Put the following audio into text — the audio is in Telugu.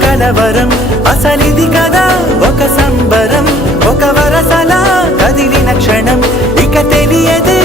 కలవరం అసలిది కదా ఒక సంబరం ఒక వరసలా కదిలిన క్షణం ఇక తెలియదే